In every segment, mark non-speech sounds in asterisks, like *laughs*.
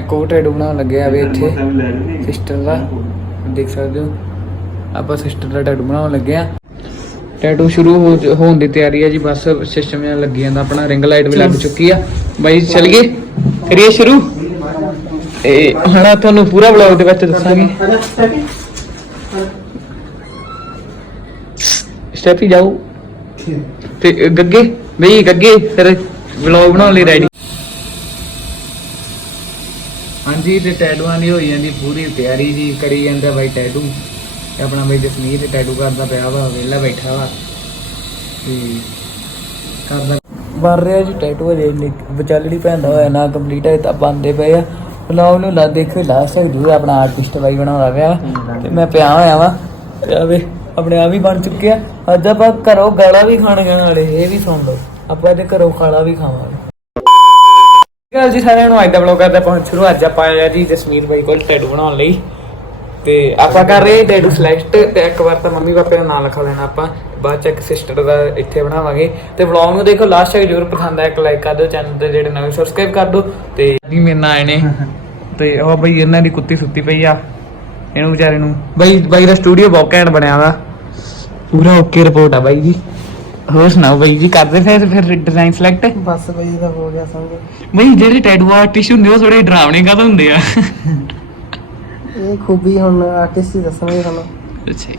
ਇੱਕ ਉਹ ਟੈਟੂ ਬਣਾਉਣ ਲੱਗੇ ਆ ਵੀ ਇੱਥੇ। ਸਿਸਟਰ ਦਾ ਦੇਖ ਸਕਦੇ ਹੋ। ਆਪਾਂ ਸਿਸਟਰ ਦਾ ਟੈਟੂ ਬਣਾਉਣ ਲੱਗੇ ਆ। ਟੈਟੂ ਸ਼ੁਰੂ ਹੋਣ ਦੀ ਤਿਆਰੀ ਹੈ ਜੀ ਬਸ ਸਿਸਟਮ ਨਾਲ ਲੱਗੀ ਜਾਂਦਾ ਆਪਣਾ ਰਿੰਗ ਲਾਈਟ ਵੀ ਲੱਗ ਚੁੱਕੀ ਆ। ਬਾਈ ਚੱਲ ਗਏ ਕਰੀਏ ਸ਼ੁਰੂ? ਤੇ ਹੁਣ ਤੁਹਾਨੂੰ ਪੂਰਾ ਵਲੌਗ ਦੇ ਵਿੱਚ ਦੱਸਾਂਗੇ। ਸਟੈਪੀ ਜਾਓ। ਤੇ ਗੱਗੇ? ਬਈ ਗੱਗੇ ਫਿਰ ਵਲੌਗ ਬਣਾਉਣ ਲਈ ਰੈਡੀ ਹਾਂਜੀ, ਤੇ ਟੈਟੂਆਂ ਦੀ ਹੋਈ ਜਾਂਦੀ ਪੂਰੀ ਤਿਆਰੀ ਜੀ, ਕਰੀ ਜਾਂਦਾ ਬਾਈ ਟੈਟੂ ਤੇ ਆਪਣਾ ਬਾਈ ਜਸਮੀਤ ਟੈਟੂ ਕਰਦਾ ਪਿਆ ਵਾ, ਵਿਹਲਾ ਬੈਠਾ ਵਾ। ਤੇ ਕਰਦਾ ਬਣ ਰਿਹਾ ਜੀ ਟੈਟੂ ਅਜੇ ਵਿਚਾਲੜੀ ਪੈਂਦਾ ਹੋਇਆ, ਨਾ ਕੰਪਲੀਟ ਹੈ ਤਾਂ ਬੰਦੇ ਪਏ ਆ। ਵਲੌਗ ਨੂੰ ਲਾ ਦੇਖੋ ਲਾਸਟ ਤੱਕ ਜੂ ਆਪਣਾ ਆਰਟਿਸਟ ਬਾਈ ਬਣਾਉਂਦਾ ਪਿਆ। ਤੇ ਮੈਂ ਪਿਆ ਹੋਇਆ ਵਾ ਆਵੇ, ਆਪਣੇ ਆਪ ਹੀ ਬਣ ਚੁੱਕੇ ਆ। ਅੱਜ ਆਪਾਂ ਘਰੋਂ ਗਾਲਾਂ ਵੀ ਖਾਣ ਖਾਣਗੇ ਨਾਲੇ ਇਹ ਵੀ ਸੁਣ ਲਓ। ਆਪਾਂ ਇਹਦੇ ਘਰੋਂ ਖਾਲਾ ਵੀ ਖਾਵਾਂਗੇ। ਗੱਲ ਜੀ, ਸਾਰਿਆਂ ਨੂੰ ਅੱਜ ਦਾ ਵਲੌਗ ਕਰਦਾ ਪਹੁੰਚ ਸ਼ੁਰੂ ਅੱਜ ਆਪਾਂ ਆਏ ਆ ਜੀ ਜਸਮੀਰ ਬਾਈ ਕੋਲ ਟੈਟੂ ਬਣਾਉਣ ਲਈ। ਤੇ ਆਪਾਂ ਕਰ ਰਹੇ ਟੈਟੂ ਸਿਲੈਕਟ ਤੇ ਇੱਕ ਵਾਰ ਤਾਂ ਮੰਮੀ ਪਾਪੇ ਦਾ ਨਾਮ ਲਿਖਾ ਲੈਣਾ ਆਪਾਂ, ਬਾਅਦ ਚ ਇੱਕ ਸਿਸਟਰ ਦਾ ਇੱਥੇ ਬਣਾਵਾਂਗੇ। ਤੇ ਵਲੌਗ ਨੂੰ ਦੇਖੋ ਲਾਸਟ ਤੱਕ ਜਰੂਰ ਪਸੰਦ ਆਇਆ, ਇੱਕ ਲਾਈਕ ਕਰ ਦਿਓ ਚੈਨਲ ਤੇ ਜਿਹੜੇ ਨਵੇਂ ਸਬਸਕ੍ਰਾਈਬ ਕਰ ਦਿਓ, ਤੇ ਜੀ ਮੇਰੇ ਨਾਲ ਆਏ ਨੇ। ਤੇ ਉਹ ਬਈ ਇਹਨਾਂ ਦੀ ਕੁੱਤੀ ਸੁੱਤੀ ਪਈ ਆ, ਇਹਨੂੰ ਵਿਚਾਰੇ ਨੂੰ। ਬਈ ਬਾਈ ਦਾ ਸਟੂਡੀਓ ਬਹੁਤ ਘੈਂਟ ਬਣਿਆ ਵਾ। ਪੂਰਾ ਓਕੇ ਰਿਪੋਰਟ ਆ ਬਾਈ ਜੀ। ਹੋਰ ਸੁਣਾਓ ਬਾਈ ਜੀ ਕਰਦੇ ਫਿਰ ਫਿਰ ਡਿਜ਼ਾਈਨ ਸਿਲੈਕਟ ਬਸ ਬਈ ਇਹਦਾ ਹੋ ਗਿਆ ਸਮਝ। ਬਈ ਜਿਹੜੇ ਟੈਟੂ ਆਰਟਿਸਟ ਹੁੰਦੇ ਉਹ ਥੋੜੇ ਡਰਾਵਣੇ ਕਾਹਤੋਂ ਹੁੰਦੇ ਆ? ਇਹ ਖੂਬੀ ਹੁਣ ਆਰਟਿਸਟ ਹੀ ਦੱਸਣਗੇ ਤੁਹਾਨੂੰ। ਅੱਛਾ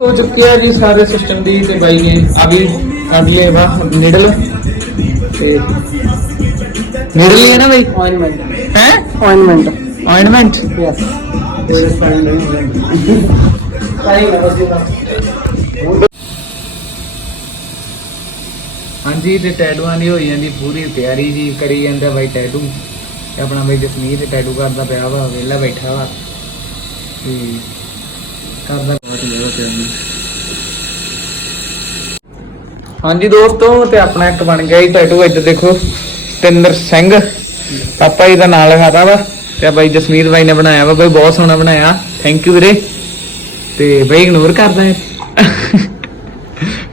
ਹੋ ਚੁੱਕਿਆ ਜੀ ਸਾਰੇ ਸਿਸਟਮ ਦੀ ਤੇ ਬਾਈ ਨੇ ਆ ਵੀ ਕਰ ਲਿਆ ਵਾ ਨੀਡਲ ਤੇ ਨੀਡਲ ਹੀ ਹੈ ਨਾ ਬਾਈ? ਆਇਨਮੈਂਟ ਹੈ? ਆਇਨਮੈਂਟ ਆਇਨਮੈਂਟ ਯੈਸ ਹਾਂਜੀ, ਤੇ ਟੈਟੂਆਂ ਦੀ ਹੋਈ ਜਾਂਦੀ ਪੂਰੀ ਤਿਆਰੀ ਜੀ, ਕਰੀ ਜਾਂਦਾ ਬਾਈ ਟੈਟੂ ਤੇ ਆਪਣਾ ਬਾਈ ਜਸਮੀਰ ਟੈਟੂ ਕਰਦਾ ਪਿਆ ਵਾ, ਵਿਹਲਾ ਬੈਠਾ ਵਾ। ਤੇ ਕਰਦਾ ਬਹੁਤ ਜ਼ਿਆਦਾ ਤਿਆਰੀ ਹਾਂਜੀ ਦੋਸਤੋ, ਤੇ ਆਪਣਾ ਇੱਕ ਬਣ ਗਿਆ ਜੀ ਟੈਟੂ ਇੱਧਰ ਦੇਖੋ ਸਤਿੰਦਰ ਸਿੰਘ। ਪਾਪਾ ਜੀ ਦਾ ਨਾਮ ਲਿਖਾਤਾ ਵਾ, ਤੇ ਬਾਈ ਜਸਮੀਰ ਬਾਈ ਨੇ ਬਣਾਇਆ ਵਾ। ਬਾਈ ਬਹੁਤ ਸੋਹਣਾ ਬਣਾਇਆ। ਥੈਂਕ ਯੂ ਵੀਰੇ। ਤੇ ਬਾਈ ਇਗਨੋਰ ਕਰਦਾ ਹੈ।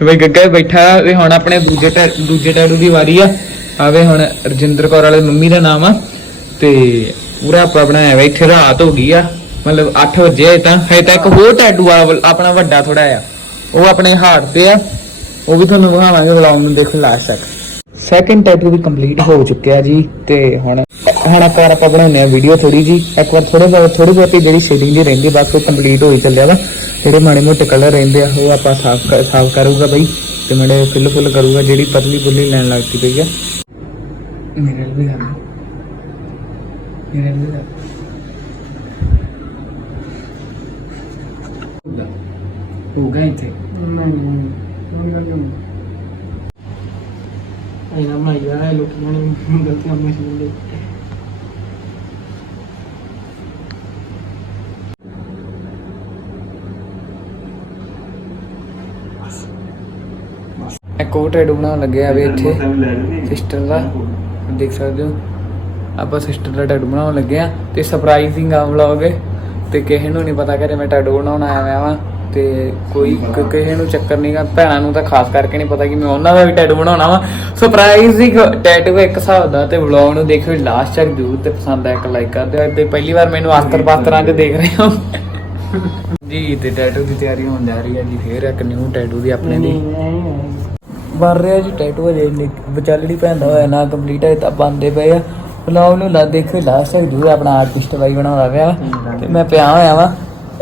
ਬਈ ਗੱਗਾ ਬੈਠਾ ਤੇ ਹੁਣ ਆਪਣੇ ਦੂਜੇ ਦੂਜੇ ਟੈਟੂ ਦੀ ਵਾਰੀ ਆ। ਆਵੇ ਹੁਣ ਰਜਿੰਦਰ ਕੌਰ ਵਾਲੇ ਮੰਮੀ ਦਾ ਨਾਮ ਆ। ਤੇ ਪੂਰਾ ਆਪਾਂ ਬਣਾਇਆ ਵਾ ਇੱਥੇ ਰਾਤ ਹੋ ਗਈ ਆ। ਮਤਲਬ 8 ਵਜੇ ਹੈ ਤਾਂ। ਹਜੇ ਤੱਕ ਹੋਰ ਟੈਟੂ ਆ ਆਪਣਾ ਵੱਡਾ ਥੋੜਾ ਆ ਉਹ ਆਪਣੇ ਹਾਰਟ ਤੇ ਆ। ਉਹ ਵੀ ਤੁਹਾਨੂੰ ਦਿਖਾਵਾਂਗੇ ਵਲੌਗ ਨੂੰ ਦੇਖੋ ਲਾਸਟ ਤੱਕ ਸੈਕਿੰਡ ਟੈਟੂ ਵੀ ਕੰਪਲੀਟ ਹੋ ਚੁੱਕਿਆ ਜੀ। ਤੇ ਹੁਣ ਹੁਣ ਆਪਾਂ ਆਪਾਂ ਬਣਾਉਂਦੇ ਆ ਵੀਡੀਓ ਥੋੜੀ ਜੀ ਇੱਕ ਵਾਰ ਥੋੜੇ ਬਹੁਤ ਥੋੜੀ ਬਹੁਤੀ ਜਿਹੜੀ ਸ਼ੇਡਿੰਗ ਦੀ ਰਹਿੰਦੀ ਬਸ ਉਹ ਕੰਪਲੀਟ ਹੋਈ ਚੱਲਿਆ ਵਾ। ਜਿਹੜੇ ਮਾੜੇ ਮੋਟੇ ਕਲਰ ਰਹਿੰਦੇ ਆ ਉਹ ਆਪਾਂ ਸਾਫ਼ ਸਾਫ਼ ਕਰੂਗਾ ਬਈ। ਤੇ ਮੜੇ ਫਿਲ ਫਿਲ ਕਰੂਗਾ ਜਿਹੜੀ ਪਤਲੀ ਪੁੱਲੀ ਲੈਣ ਲੱਗਦੀ ਪਈ ਆ। ਮੇਰੇ ਵੀ ਕਰ ਮੇਰੇ ਵੀ ਕਰ ਹੋਗਾ ਇੱਥੇ? ਇਹਨਾਂ ਬਣਾਈ ਜਾ ਰਿਹਾ ਲੋਕਾਂ ਨੇ ਗਲਤੀਆਂ ਮੈਂ ਸੁਣਦੇ ਟੈਟੂ ਬਣਾਉਣ ਲੱਗੇ ਆ ਵੀ ਇੱਥੇ। ਸਿਸਟਰ ਦਾ। ਦੇਖ ਸਕਦੇ ਹੋ। ਆਪਾਂ ਸਿਸਟਰ ਦਾ ਟੈਟੂ ਬਣਾਉਣ ਲੱਗੇ ਆ ਤੇ ਸਰਪ੍ਰਾਈਜ਼ਿੰਗ ਆ ਵਲੌਗ ਤੇ ਕਿਸੇ ਨੂੰ ਨਹੀਂ ਪਤਾ ਕਰੇ ਮੈਂ ਟੈਟੂ ਬਣਾਉਣ ਆਇਆ ਹੋਇਆ ਵਾਂ। ਤੇ ਕੋਈ ਕਿਸੇ ਨੂੰ ਚੱਕਰ ਨਹੀਂਗਾ ਭੈਣਾਂ ਨੂੰ ਤਾਂ ਖਾਸ ਕਰਕੇ ਨਹੀਂ ਪਤਾ ਕਿ ਮੈਂ ਉਹਨਾਂ ਦਾ ਵੀ ਟੈਟੂ ਬਣਾਉਣਾ ਵਾ। ਸਰਪ੍ਰਾਈਜ਼ਿੰਗ ਟੈਟੂ ਇੱਕ ਹਿਸਾਬ ਦਾ ਤੇ ਵਲੌਗ ਨੂੰ ਦੇਖਿਓ ਲਾਸਟ ਤੱਕ ਜ਼ਰੂਰ ਤੇ ਪਸੰਦ ਆਇਆ ਇੱਕ ਲਾਈਕ ਕਰ ਦਿਓ। ਤੇ ਪਹਿਲੀ ਵਾਰ ਮੈਨੂੰ ਆਸਤਰ ਪਾਸਤਰਾਂ 'ਚ ਦੇਖ ਰਹੇ ਹੋ। *laughs* ਜੀ ਤੇ ਟੈਟੂ ਦੀ ਤਿਆਰੀ ਹੋਣ ਜਾ ਰਹੀ ਹੈ ਜੀ ਫੇਰ ਇੱਕ ਨਿਊ ਟੈਟੂ ਦੀ ਆਪਣੇ ਦੀ। ਬਣ ਰਿਹਾ ਜੀ ਟੈਟੂ ਅਜੇ ਵਿਚਾਲੜੀ ਪੈਂਦਾ ਹੋਇਆ ਨਾ ਕੰਪਲੀਟ ਹੈ ਤਾਂ ਬੰਦੇ ਪਏ ਆ। ਵਲੌਗ ਨੂੰ ਲਾ ਦੇਖੋ ਲਾਸਟ ਤੱਕ ਜੂ ਆਪਣਾ ਆਰਟਿਸਟ ਬਾਈ ਬਣਾਉਂਦਾ ਪਿਆ। ਤੇ ਮੈਂ ਪਿਆ ਹੋਇਆ ਵਾ।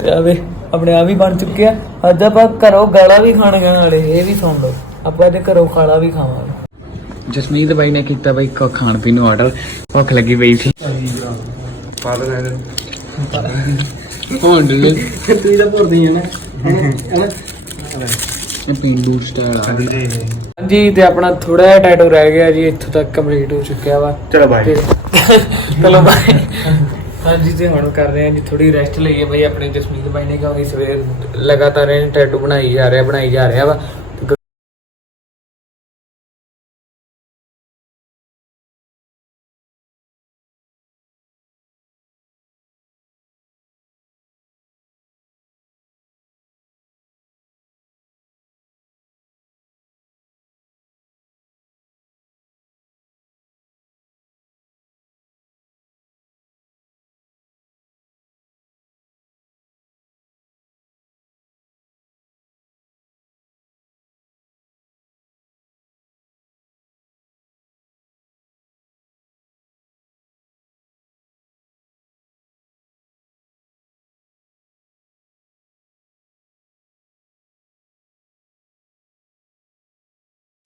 ਤੇ ਆਵੇ ਆਪਣੇ ਆਪ ਹੀ ਬਣ ਚੁੱਕੇ ਆ। ਅੱਜ ਆਪਾਂ ਘਰੋਂ ਗਾਲਾਂ ਵੀ ਖਾਣਗੇ ਨਾਲੇ ਇਹ ਵੀ ਸੁਣ ਲਓ। ਆਪਾਂ ਇਹਦੇ ਘਰੋਂ ਖਾਲਾ ਵੀ ਖਾਵਾਂਗੇ। ਜਸਮੀਤ ਬਾਈ ਨੇ ਕੀਤਾ ਬਾਈ ਕੋ ਖਾਣ ਪੀਣ ਨੂੰ ਆਰਡਰ ਭੁੱਖ ਲੱਗੀ ਪਈ ਸੀ। ਹੁਣ ਡਲੇ ਤੂੰ। ਇਹਦਾ ਭਰਦੀ ਹੈ ਨਾ। *laughs* ਹੈਨਾ ਪਿੰਡੂ ਸਟਾਈਲ ਆ। ਹਾਂਜੀ। ਤੇ ਆਪਣਾ ਥੋੜਾ ਜਿਹਾ ਟੈਟੂ ਰਹਿ ਗਿਆ ਜੀ ਇੱਥੋਂ ਤੱਕ ਕੰਪਲੀਟ ਹੋ ਚੁੱਕਿਆ ਵਾ। ਚਲੋ ਬਾਈ ਤੇ- *laughs* ਚਲੋ ਬਾਈ ਹਾਂਜੀ ਤੇ ਹੁਣ ਕਰ ਰਹੇ ਹਾਂ ਜੀ ਥੋੜੀ ਰੈਸਟ ਲਈਏ ਬਈ ਆਪਣੇ ਜਸਮੀਤ ਬਾਈ ਨੇ ਕਿਉਂਕਿ ਸਵੇਰ ਲਗਾਤਾਰ ਇਹਨੇ ਟੈਟੂ ਬਣਾਈ ਜਾ ਰਿਹਾ ਬਣਾਈ ਜਾ ਰਿਹਾ ਵਾ।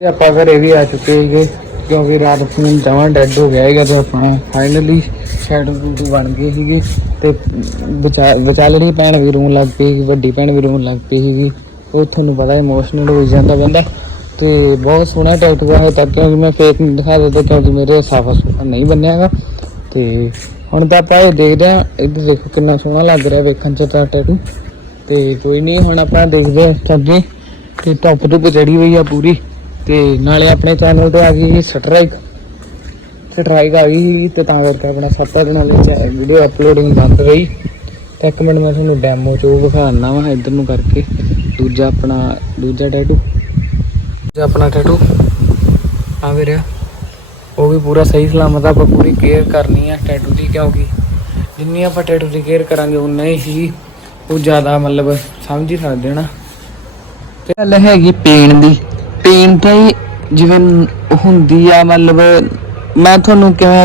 ਤੇ ਆਪਾਂ ਘਰੇ ਵੀ ਆ ਚੁੱਕੇ ਸੀਗੇ, ਕਿਉਂਕਿ ਰਾਤ ਫੋਨ ਜਮਾਂ ਡੈਡ ਹੋ ਗਿਆ ਹੈਗਾ ਤੇ ਆਪਣਾ ਫਾਈਨਲੀ ਸ਼ੈਡੋ ਟੂ ਬਣ ਗਏ ਸੀਗੇ ਤੇ ਵਿਚਾ- ਵਿਚਾਲੜੀ ਭੈਣ ਵੀ ਰੋਣ ਲੱਗ ਪਈ ਸੀ, ਵੱਡੀ ਭੈਣ ਵੀ ਰੋਣ ਲੱਗ ਪਈ ਸੀਗੀ। ਉਹ ਤੁਹਾਨੂੰ ਪਤਾ ਇਮੋਸ਼ਨਲ ਹੋ ਜਾਂਦਾ ਬੰਦਾ ਤੇ ਬਹੁਤ ਸੋਹਣਾ ਟੈਟੂ ਹੈ ਤਾਂ, ਕਿਉਂਕਿ ਮੈਂ ਫੇਕ ਨਹੀਂ ਦਿਖਾ ਦਿੱਤਾ ਕਿਉਂਕਿ ਮੇਰੇ ਸਾਫਾ ਸੁਥਰਾ ਨਹੀਂ ਬਣਿਆ ਹੈਗਾ। ਤੇ ਹੁਣ ਤਾਂ ਆਪਾਂ ਇਹ ਦੇਖਦੇ ਆ ਇੱਧਰ ਦੇਖੋ ਕਿੰਨਾ ਸੋਹਣਾ ਲੱਗ ਰਿਹਾ ਵੇਖਣ ਚ ਤਾਂ ਟੈਟੂ ਤੇ ਕੋਈ ਨਹੀਂ, ਹੁਣ ਆਪਾਂ ਦੇਖਦੇ ਆ ਅੱਗੇ, ਤੇ ਟੌਪ ਤੋਂ ਚੜੀ ਹੋਈ ਆ ਪੂਰੀ। ਤੇ ਨਾਲੇ ਆਪਣੇ ਚੈਨਲ ਤੇ ਆ ਗਈ ਸਟਰਾਈਕ ਸਟਰਾਈਕ ਆ ਗਈ ਸੀ ਤੇ ਤਾਂ ਕਰਕੇ ਆਪਣਾ 7 ਦਿਨਾਂ ਲਈ ਵੀਡੀਓ ਅਪਲੋਡਿੰਗ ਬੰਦ ਰਹੀ। ਤੇ ਇੱਕ ਮਿੰਟ ਮੈਂ ਤੁਹਾਨੂੰ ਡੈਮੋ ਚ ਉਹ ਵਿਖਾਉਣਾ ਵਾ ਇੱਧਰ ਨੂੰ ਕਰਕੇ। ਦੂਜਾ ਆਪਣਾ, ਦੂਜਾ ਟੈਟੂ ਦੂਜਾ ਆਪਣਾ ਟੈਟੂ ਆ ਵੀਰੇ ਉਹ ਵੀ ਪੂਰਾ ਸਹੀ ਸਲਾਮਤ ਆਪਾਂ ਪੂਰੀ ਕੇਅਰ ਕਰਨੀ ਆ ਟੈਟੂ ਦੀ ਕਿਉਂਕਿ ਜਿੰਨੀ ਆਪਾਂ ਟੈਟੂ ਦੀ ਕੇਅਰ ਕਰਾਂਗੇ ਉਨਾ ਹੀ ਉਹ ਜ਼ਿਆਦਾ ਮਤਲਬ ਸਮਝ ਹੀ ਸਕਦੇ ਨਾ। ਤੇ ਗੱਲ ਹੈਗੀ ਪੇਨ ਦੀ। ਪੇਨ ਹੀ ਜਿਵੇਂ ਹੁੰਦੀ ਆ, ਮਤਲਬ ਮੈਂ ਤੁਹਾਨੂੰ ਕਿਵੇਂ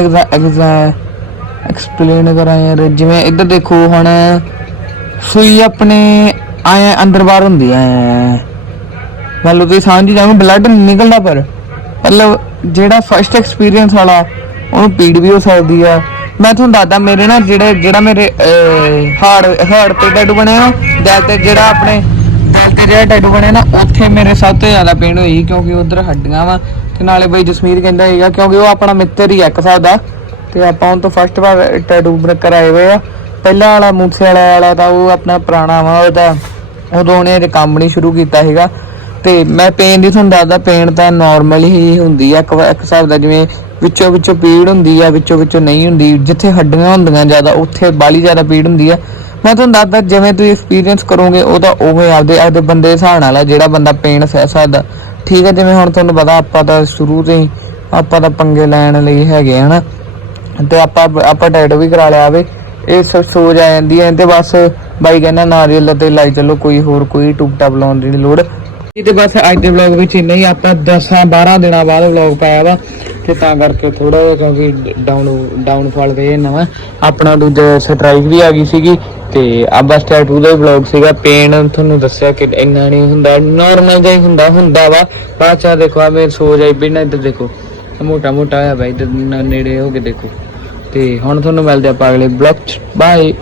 ਐਕਸਪਲੇਨ ਕਰਾਂ ਯਾਰ, ਜਿਵੇਂ ਇੱਧਰ ਦੇਖੋ ਹੁਣ ਸੂਈ ਆਪਣੇ ਆਏ ਅੰਦਰ ਬਾਹਰ ਹੁੰਦੀ ਆ। ਮਤਲਬ ਤੁਸੀਂ ਸਮਝ ਜਾਓ ਬਲੱਡ ਨਿਕਲਦਾ ਪਰ। ਮਤਲਬ ਜਿਹੜਾ ਫਰਸਟ ਐਕਸਪੀਰੀਅੰਸ ਵਾਲਾ, ਉਹਨੂੰ ਪੀੜ ਵੀ ਹੋ ਸਕਦੀ ਆ। ਮੈਂ ਤੁਹਾਨੂੰ ਦੱਸਦਾ, ਮੇਰੇ ਨਾ ਜਿਹੜੇ, ਜਿਹੜਾ ਮੇਰੇ ਹਾਰਡ ਹਾਰਟ ਤੇ ਟੈਟੂ ਬਣਿਆ ਨਾ ਤੇ ਜਿਹੜਾ ਆਪਣੇ ਜਿਹੜਾ ਟੈਟੂ ਬਣਿਆ ਨਾ, ਉੱਥੇ ਮੇਰੇ ਸਭ ਤੋਂ ਜ਼ਿਆਦਾ ਪੇਨ ਹੋਈ ਕਿਉਂਕਿ ਉਧਰ ਹੱਡੀਆਂ ਵਾ ਤੇ ਨਾਲੇ ਬਈ ਜਸਮੀਰ ਕਹਿੰਦਾ ਹੈਗਾ ਕਿਉਂਕਿ ਉਹ ਆਪਣਾ ਮਿੱਤਰ ਹੀ ਆ ਇੱਕ ਹਿਸਾਬ ਦਾ ਤੇ ਆਪਾਂ ਉਹ ਤੋਂ ਫਸਟ ਵਾਰ ਟੈਟੂ ਕਰਾਏ ਹੋਏ ਆ। ਪਹਿਲਾ ਵਾਲਾ ਮੂਸੇ ਵਾਲਾ ਵਾਲਾ ਤਾਂ ਉਹ ਆਪਣਾ ਪੁਰਾਣਾ ਵਾ ਉਹਦਾ ਉਦੋਂ ਉਹਨੇ ਅਜੇ ਕੰਮ ਨਹੀਂ ਸ਼ੁਰੂ ਕੀਤਾ ਹੈਗਾ ਤੇ ਮੈਂ ਪੇਨ ਦੀ ਤੁਹਾਨੂੰ ਦੱਸਦਾ ਪੇਨ ਤਾਂ ਨਾਰਮਲ ਹੀ ਹੁੰਦੀ ਆ, ਇੱਕ ਵਾ- ਇੱਕ ਹਿਸਾਬ ਦਾ ਜਿਵੇਂ ਵਿੱਚੋਂ ਵਿੱਚੋਂ ਪੀੜ ਹੁੰਦੀ ਆ ਵਿੱਚੋਂ ਵਿੱਚੋਂ ਨਹੀਂ ਹੁੰਦੀ। ਜਿੱਥੇ ਹੱਡੀਆਂ ਹੁੰਦੀਆਂ ਜ਼ਿਆਦਾ, ਉੱਥੇ ਬਾਲੀ ਜ਼ਿਆਦਾ ਪੀੜ ਹੁੰਦੀ ਆ। ਮੈਂ ਤੁਹਾਨੂੰ ਦੱਸਦਾ, ਜਿਵੇਂ ਤੁਸੀਂ ਐਕਸਪੀਰੀਅੰਸ ਕਰੋਗੇ, ਉਹ ਤਾਂ ਉਵੇਂ ਆਪਦੇ ਆਪਦੇ ਬੰਦੇ ਦੇ ਹਿਸਾਬ ਨਾਲ ਆ, ਜਿਹੜਾ ਬੰਦਾ ਪੇਨ ਸਹਿ ਸਕਦਾ। ਠੀਕ ਹੈ ਜਿਵੇਂ ਹੁਣ ਤੁਹਾਨੂੰ ਪਤਾ, ਆਪਾਂ ਤਾਂ ਸ਼ੁਰੂ ਤੋਂ ਹੀ, ਆਪਾਂ ਤਾਂ ਪੰਗੇ ਲੈਣ ਲਈ ਹੈਗੇ ਹਨਾ? ਤੇ ਆਪਾਂ ਆਪਾਂ ਟੈਟੂ ਵੀ ਕਰਾ ਲਿਆ ਵੇ ਇਹ ਸਭ ਸੋਚ ਆ ਜਾਂਦੀ ਹੈ ਤੇ ਬਸ ਬਾਈ ਕਹਿੰਦਾ, ਨਾਰੀਅਲ ਤੇ ਲਾਈ ਚੱਲੋ, ਕੋਈ ਹੋਰ ਕੋਈ ਟੁਕ ਬਲਾਉਣ ਦੀ ਨੀ ਲੋੜ। ਇਹ ਤੇ ਬਸ ਅੱਜ ਦੇ ਵਲੌਗ ਵਿੱਚ ਇੰਨਾ ਹੀ, ਆਪਾਂ 10 12 ਦਿਨਾਂ ਬਾਅਦ ਵਲੌਗ ਪਾਇਆ ਵਾ, ਤੇ ਤਾਂ ਕਰਕੇ ਥੋੜਾ ਜਿਹਾ ਕਿਉਂਕਿ ਡਾਊਨ ਡਾਊਨਫਾਲ ਵੇ ਨਵਾਂ, ਆਪਣਾ ਦੂਜਾ ਸਟ੍ਰਾਈਕ ਵੀ ਆ ਗਈ ਸੀਗੀ। ਤੇ ਆ ਬਸ ਟੈਟੂ ਦਾ ਵਲੌਗ ਸੀਗਾ। ਪੇਨ ਤੁਹਾਨੂੰ ਦੱਸਿਆ ਕਿ ਇੰਨਾ ਨਹੀਂ ਹੁੰਦਾ ਨਾਰਮਲ ਜਿਹਾ ਹੀ ਹੁੰਦਾ ਹੁੰਦਾ ਵਾ। ਬਾਅਦ ਚ ਦੇਖੋ ਆ ਮੇਰੇ ਸੋ ਜਾਈ ਬਿਨਾ ਇੱਧਰ ਦੇਖੋ ਮੋਟਾ ਮੋਟਾ ਹੋਇਆ ਬਾਈ ਇੱਧਰ ਨੇੜੇ ਹੋ ਕੇ ਦੇਖੋ। ਤੇ ਹੁਣ ਤੁਹਾਨੂੰ ਮਿਲਦੇ ਆਪਾਂ ਅਗਲੇ ਬਲੌਗ ਚ। ਬਾਏ